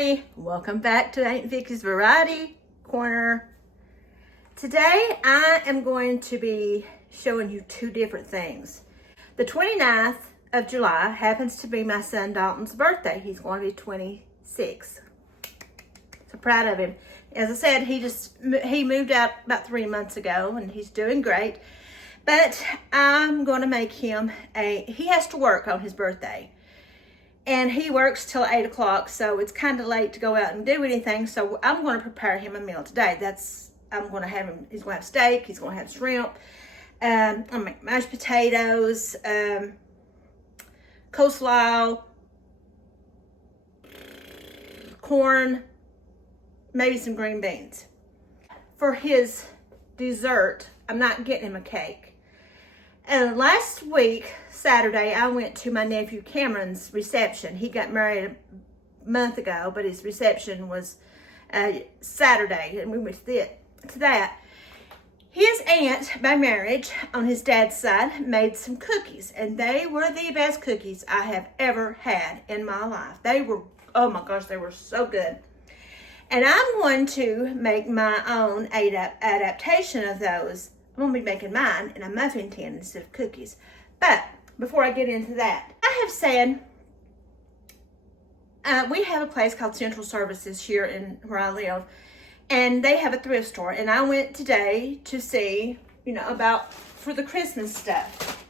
everybody. Welcome back to Aunt Vicky's Variety Corner. Today I am going to be showing you two different things. The 29th of July happens to be my son Dalton's birthday. He's going to be 26. So proud of him. As I said, he moved out about 3 months ago and he's doing great. But I'm going to make him he has to work on his birthday. And he works till 8 o'clock, so it's kind of late to go out and do anything. So I'm going to prepare him a meal today. He's going to have steak, he's going to have shrimp. I'll make mashed potatoes, coleslaw, corn, maybe some green beans. For his dessert, I'm not getting him a cake. Last week, Saturday, I went to my nephew Cameron's reception. He got married a month ago, but his reception was Saturday, and we went to that. His aunt, by marriage, on his dad's side, made some cookies, and they were the best cookies I have ever had in my life. They were, oh my gosh, they were so good. And I'm going to make my own adaptation of those. I'm going to be making mine in a muffin tin instead of cookies. But before I get into that, I have said, we have a place called Central Services here where I live, and they have a thrift store. And I went today to see, for the Christmas stuff.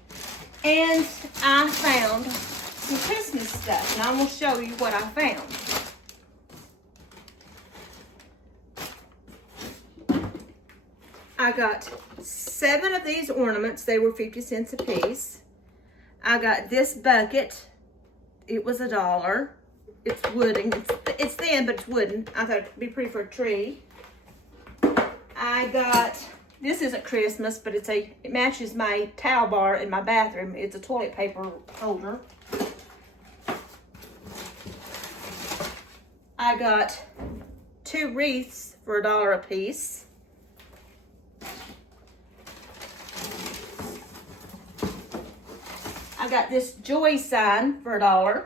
And I found some Christmas stuff, and I will show you what I found. I got 7 of these ornaments. They were 50 cents a piece. I got this bucket. It was $1. It's wooden. It's thin, but it's wooden. I thought it'd be pretty for a tree. I got, this isn't Christmas, but it matches my towel bar in my bathroom. It's a toilet paper holder. I got 2 wreaths for $1 a piece. I got this joy sign for $1.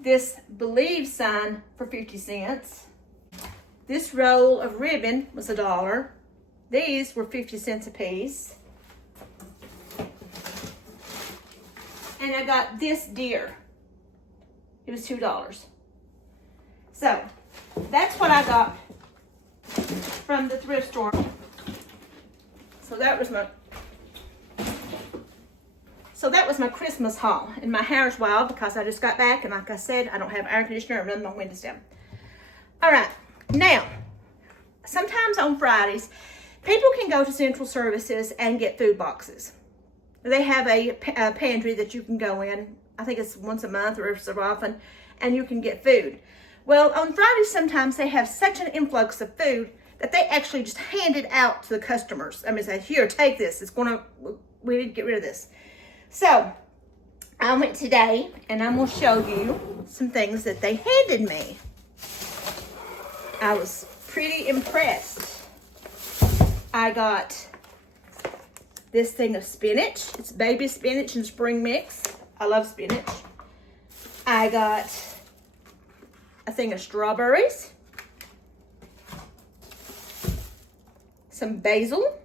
This believe sign for 50 cents. This roll of ribbon was $1. These were 50 cents a piece. And I got this deer. It was $2. So that's what I got from the thrift store. So that was my Christmas haul. And my hair's wild because I just got back, and like I said, I don't have air conditioner and running my windows down. All right, now, sometimes on Fridays, people can go to Central Services and get food boxes. They have a pantry that you can go in. I think it's once a month or so often, and you can get food. Well, on Fridays, sometimes they have such an influx of food that they actually just hand it out to the customers. I mean, say, here, take this. We need to get rid of this. So, I went today, and I'm going to show you some things that they handed me. I was pretty impressed. I got this thing of spinach. It's baby spinach and spring mix. I love spinach. I got a thing of strawberries. Some basil.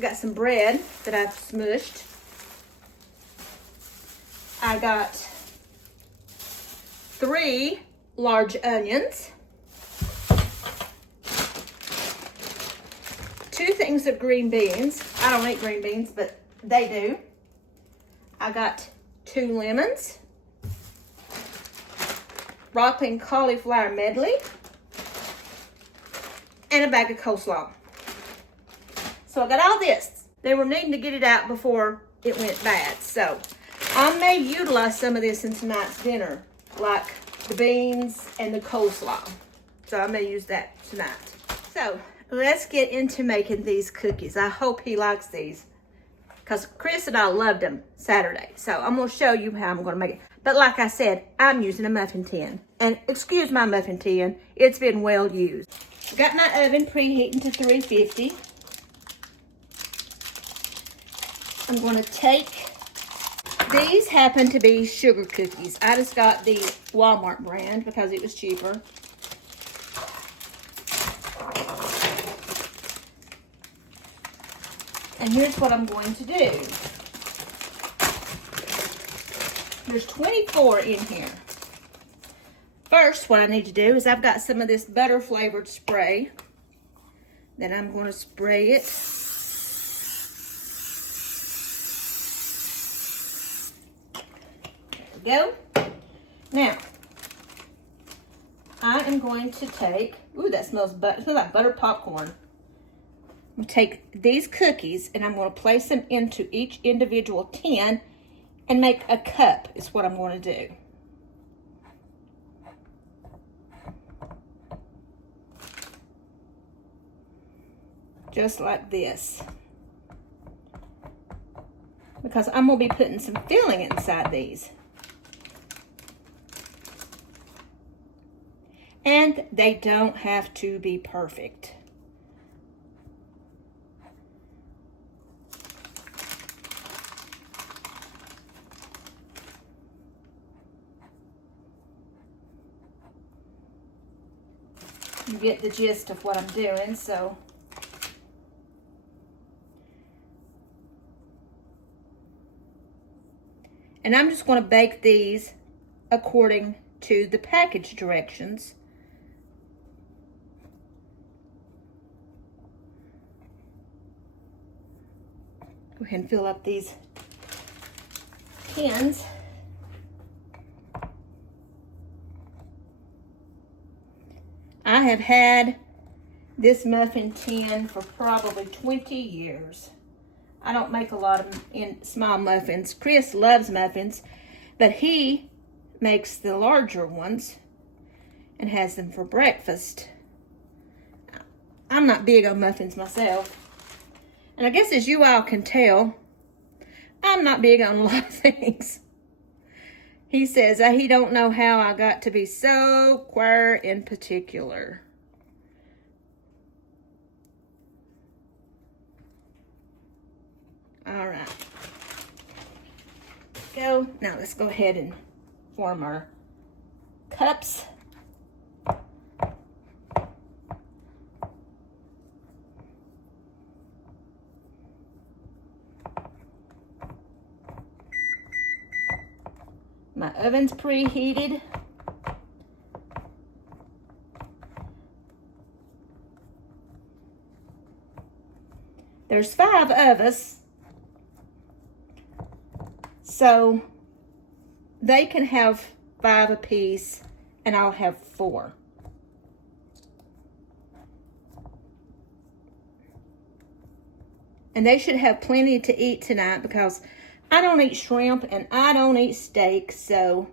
Got some bread that I've smushed. I got 3 large onions. 2 things of green beans. I don't eat green beans, but they do. I got 2 lemons. Broccoli and cauliflower medley. And a bag of coleslaw. So I got all this. They were needing to get it out before it went bad. So I may utilize some of this in tonight's dinner, like the beans and the coleslaw. So I may use that tonight. So let's get into making these cookies. I hope he likes these, because Chris and I loved them Saturday. So I'm going to show you how I'm going to make it. But like I said, I'm using a muffin tin. And excuse my muffin tin, it's been well used. Got my oven preheating to 350. I'm going to take, these happen to be sugar cookies. I just got the Walmart brand because it was cheaper. And here's what I'm going to do. There's 24 in here. First, what I need to do is I've got some of this butter flavored spray. Then I'm going to spray it. There we go. Now, I am going to take, ooh, that smells like butter popcorn. I'm going to take these cookies and I'm going to place them into each individual tin and make a cup is what I'm going to do. Just like this. Because I'm going to be putting some filling inside these. And they don't have to be perfect. You get the gist of what I'm doing, so. And I'm just going to bake these according to the package directions. Go ahead and fill up these tins. I have had this muffin tin for probably 20 years. I don't make a lot of small muffins. Chris loves muffins, but he makes the larger ones and has them for breakfast. I'm not big on muffins myself. And I guess as you all can tell, I'm not big on a lot of things. He says he don't know how I got to be so queer in particular. All right. Go. Now let's go ahead and form our cups. My oven's preheated. There's 5 of us, so they can have 5 apiece, and I'll have 4. And they should have plenty to eat tonight because I don't eat shrimp and I don't eat steak, so.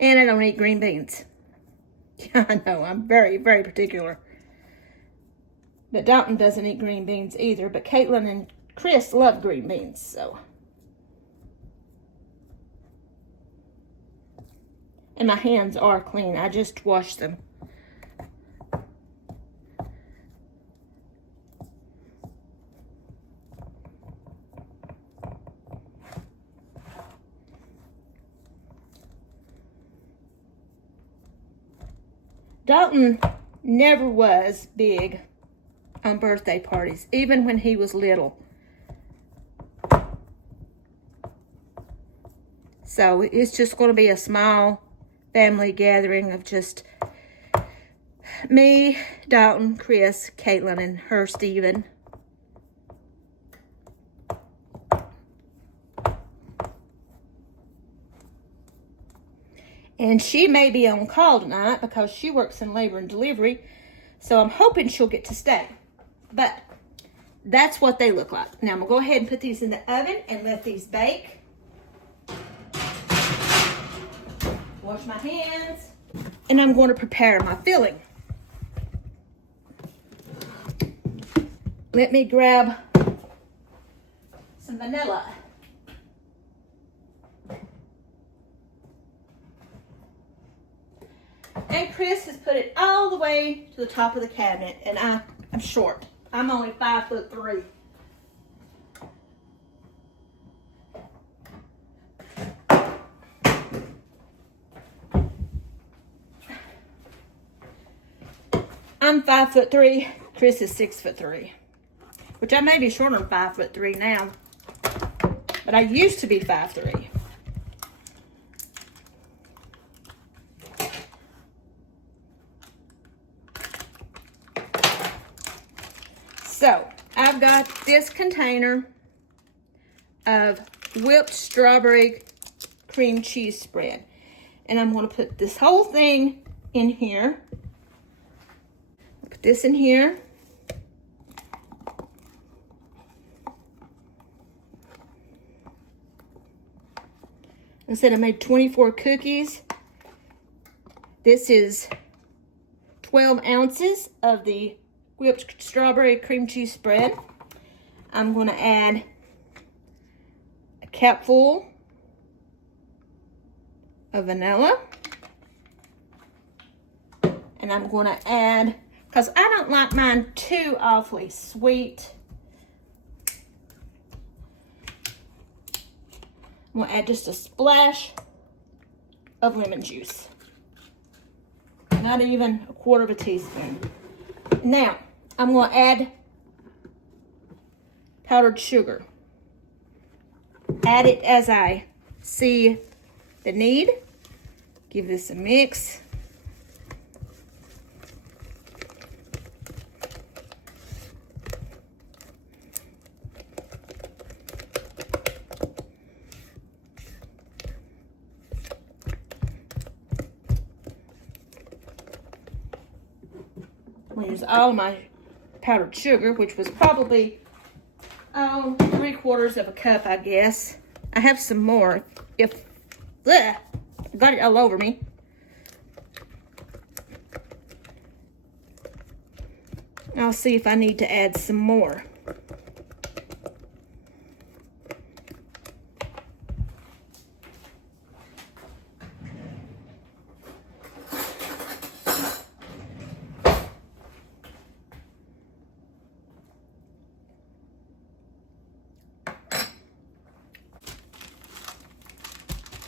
And I don't eat green beans. Yeah, I know, I'm very, very particular. But Dalton doesn't eat green beans either, but Caitlin and Chris love green beans, so. And my hands are clean, I just washed them. Dalton never was big on birthday parties, even when he was little. So it's just going to be a small family gathering of just me, Dalton, Chris, Caitlin, and her, Steven. And she may be on call tonight because she works in labor and delivery. So I'm hoping she'll get to stay. But that's what they look like. Now I'm going to go ahead and put these in the oven and let these bake. Wash my hands. And I'm going to prepare my filling. Let me grab some vanilla. And Chris has put it all the way to the top of the cabinet, and I'm short. I'm only 5'3". I'm 5'3". Chris is 6'3", which I may be shorter than 5'3" now, but I used to be 5'3". So I've got this container of whipped strawberry cream cheese spread, and I'm going to put this whole thing in here. Put this in here. I said I made 24 cookies. This is 12 ounces of the whipped strawberry cream cheese spread. I'm going to add a cupful of vanilla. And I'm going to add, because I don't like mine too awfully sweet, I'm going to add just a splash of lemon juice. Not even a quarter of a teaspoon. Now, I'm going to add powdered sugar. Add it as I see the need. Give this a mix. I'm going to use all my powdered sugar, which was probably 3/4 of a cup, I guess. I have some more. If I got it all over me. I'll see if I need to add some more.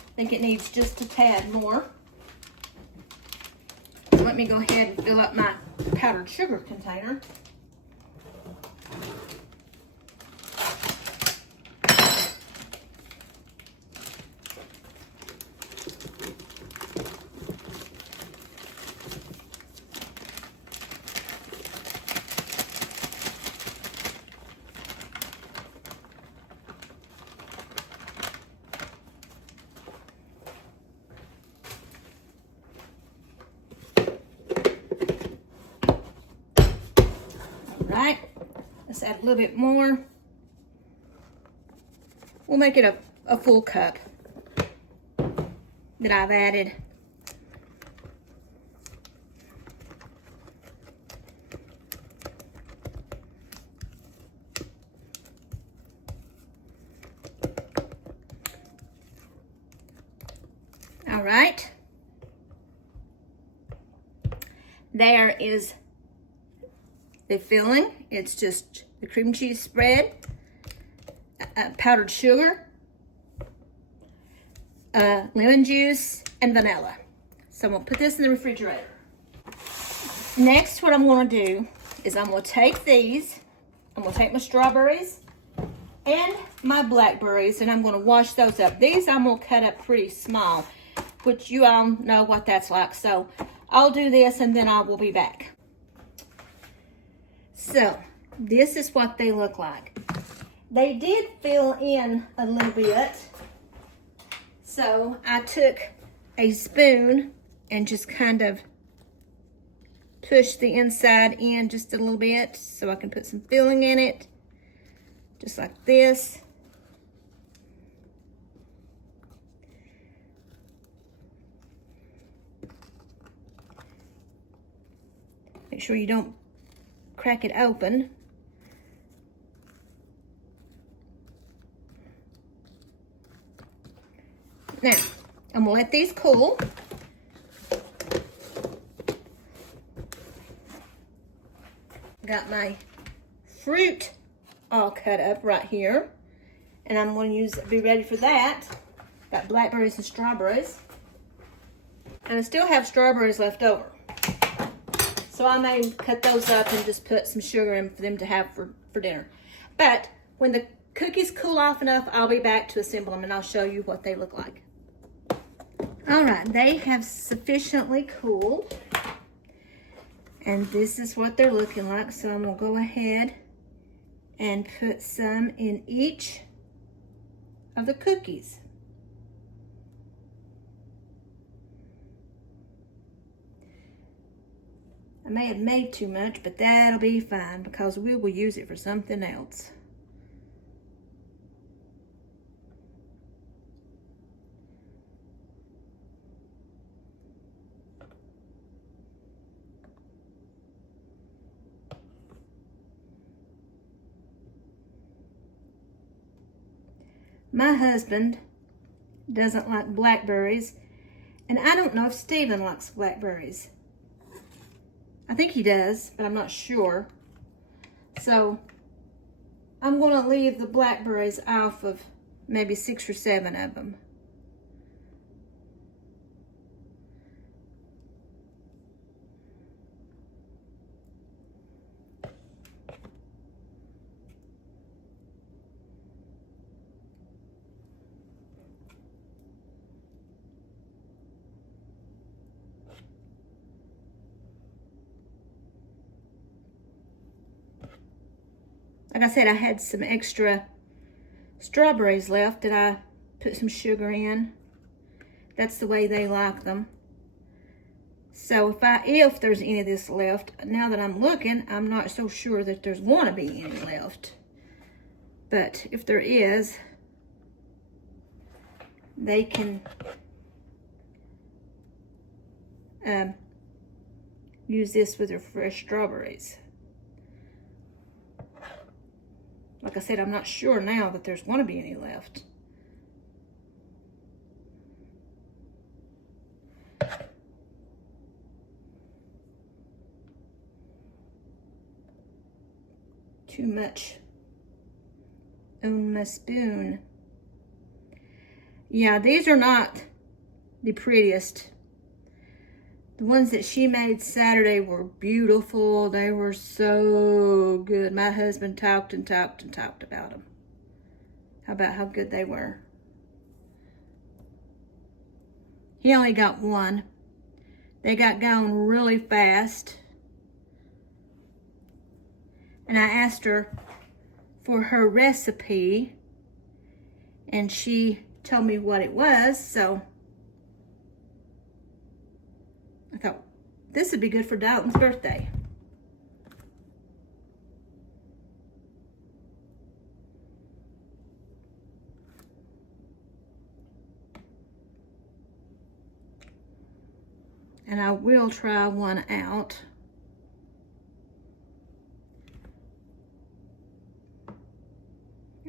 I think it needs just a tad more. So let me go ahead and fill up my powdered sugar container. Right, let's add a little bit more. We'll make it a full cup that I've added. All right, there is the filling. It's just the cream cheese spread, powdered sugar, lemon juice, and vanilla. So I'm gonna put this in the refrigerator. Next, what I'm gonna do is I'm gonna take these, I'm gonna take my strawberries and my blackberries, and I'm gonna wash those up. These I'm gonna cut up pretty small, which you all know what that's like. So I'll do this and then I will be back. So, this is what they look like. They did fill in a little bit. So, I took a spoon and just kind of pushed the inside in just a little bit so I can put some filling in it. Just like this. Make sure you don't crack it open. Now, I'm gonna let these cool. Got my fruit all cut up right here. And I'm going to be ready for that. Got blackberries and strawberries. And I still have strawberries left over. So I may cut those up and just put some sugar in for them to have for dinner. But when the cookies cool off enough, I'll be back to assemble them and I'll show you what they look like. All right, they have sufficiently cooled. And this is what they're looking like. So I'm gonna go ahead and put some in each of the cookies. I may have made too much, but that'll be fine because we will use it for something else. My husband doesn't like blackberries, and I don't know if Stephen likes blackberries. I think he does, but I'm not sure. So I'm going to leave the blackberries off of maybe 6 or 7 of them. Like I said, I had some extra strawberries left that I put some sugar in. That's the way they like them. So if there's any of this left, now that I'm looking, I'm not so sure that there's going to be any left. But if there is, they can use this with their fresh strawberries. Like I said, I'm not sure now that there's going to be any left. Too much on my spoon. Yeah, these are not the prettiest. The ones that she made Saturday were beautiful. They were so good. My husband talked and talked and talked about them. About how good they were. He only got one. They got going really fast. And I asked her for her recipe, and she told me what it was, so I thought this would be good for Dalton's birthday. And I will try one out.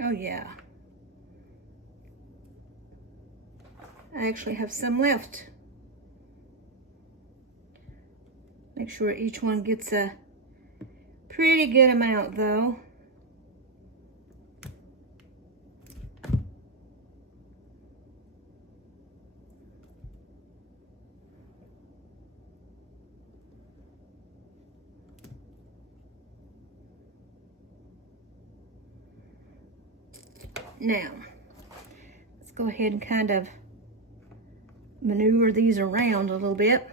Oh yeah. I actually have some left. Make sure each one gets a pretty good amount though. Now, let's go ahead and kind of maneuver these around a little bit.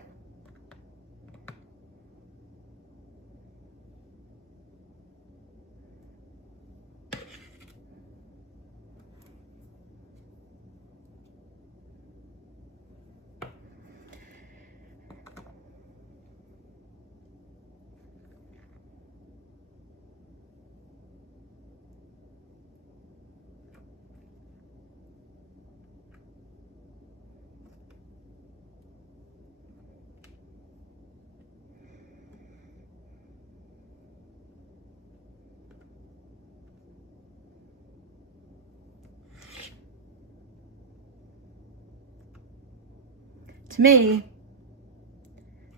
To me,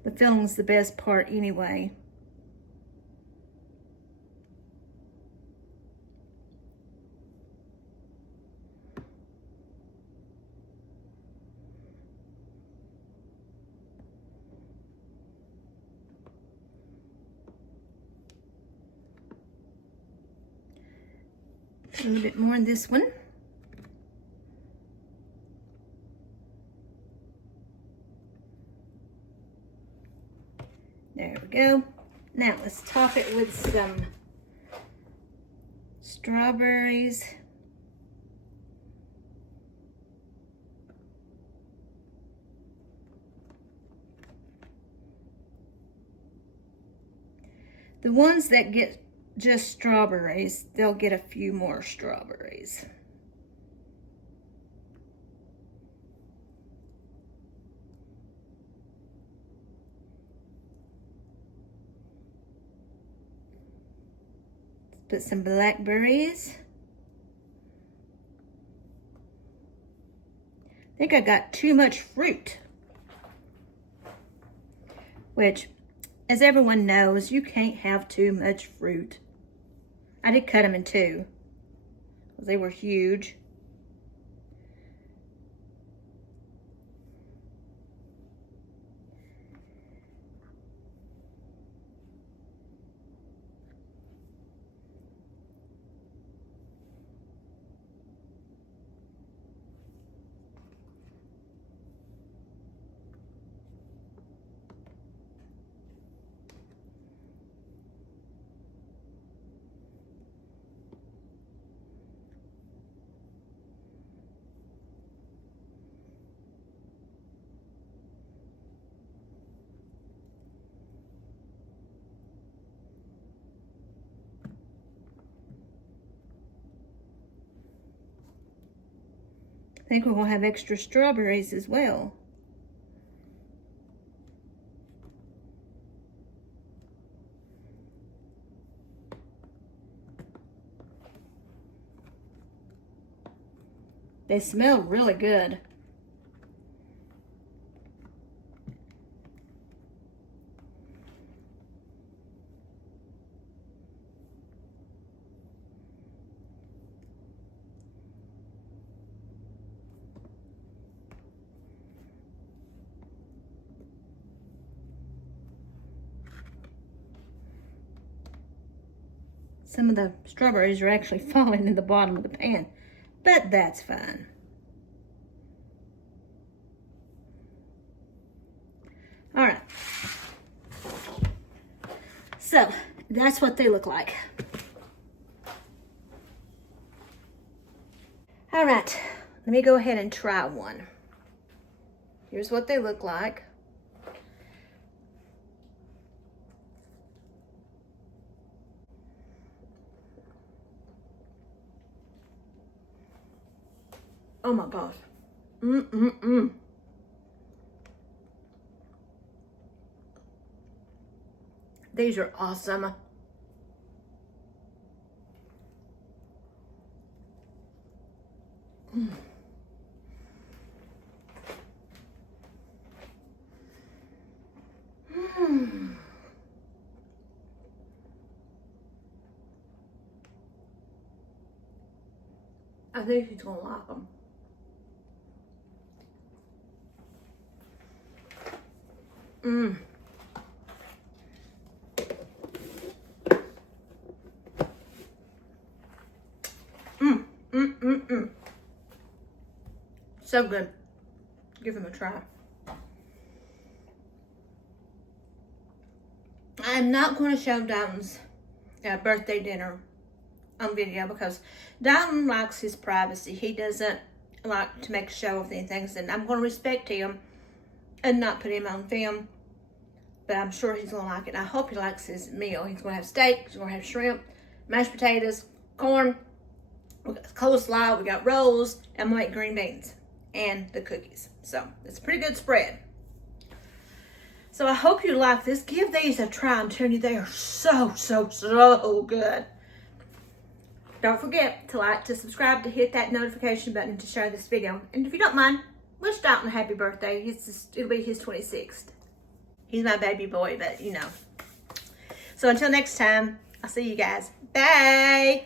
the filling's the best part anyway. A little bit more in this one. There we go. Now let's top it with some strawberries. The ones that get just strawberries, they'll get a few more strawberries. Let's put some blackberries. I think I got too much fruit, which, as everyone knows, you can't have too much fruit. I did cut them in two, because they were huge. I think we're gonna have extra strawberries as well. They smell really good. Some of the strawberries are actually falling in the bottom of the pan, but that's fine. All right. So that's what they look like. All right, let me go ahead and try one. Here's what they look like. Oh my gosh. These are awesome. I think he's gonna like them. So good. Give them a try. I'm not going to show Don's birthday dinner on video because Don likes his privacy. He doesn't like to make a show of anything, and I'm going to respect him and not put him on film. But I'm sure he's going to like it. I hope he likes his meal. He's going to have steak, he's going to have shrimp, mashed potatoes, corn, we got coleslaw, we got rolls, and I'm going to make green beans and the cookies. So it's a pretty good spread. So I hope you like this. Give these a try. I'm telling you, they are so, so, so good. Don't forget to like, to subscribe, to hit that notification button, to share this video. And if you don't mind, wish Dalton a happy birthday. It'll be his 26th. He's my baby boy, but you know. So until next time, I'll see you guys. Bye.